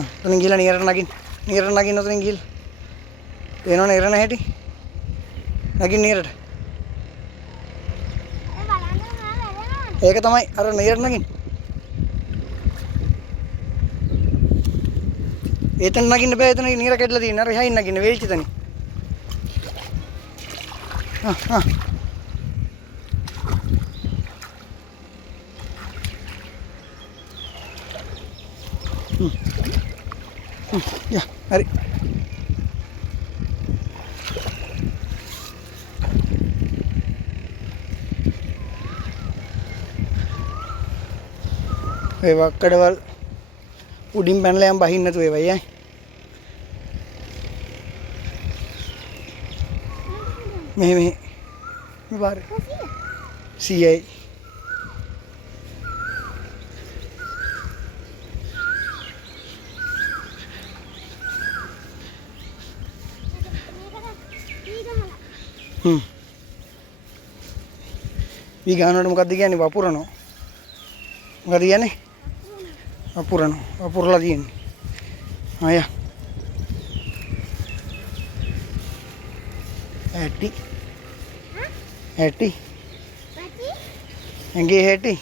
උතනින් ගිහලා නියරට නගින්න. නියරට නගින්න උතනින් ගිහලා. පේනවනේ එරණ හැටි. නගින්න නියරට. ඒක තමයි අර නියරට නගින්න. එතන නගින්න බෑ එතන නියර කැඩලා තියෙන. අර එහයින් නගින්න වේල්චි තැන. Ya, mari. වක්කඩවල් උඩින් පැනලා යම් බහින්න නැතුව ඒවයි ඈ. මෙහෙ මේ පාර 100යි. ඊ ගානකට මොකද්ද කියන්නේ වපුරනවා. මොකද කියන්නේ? වපුරනවා. වපුරලා තියෙන්නේ. ආය. ඇටි. ඇටි. ඇටි. ඇඟේ ඇටි.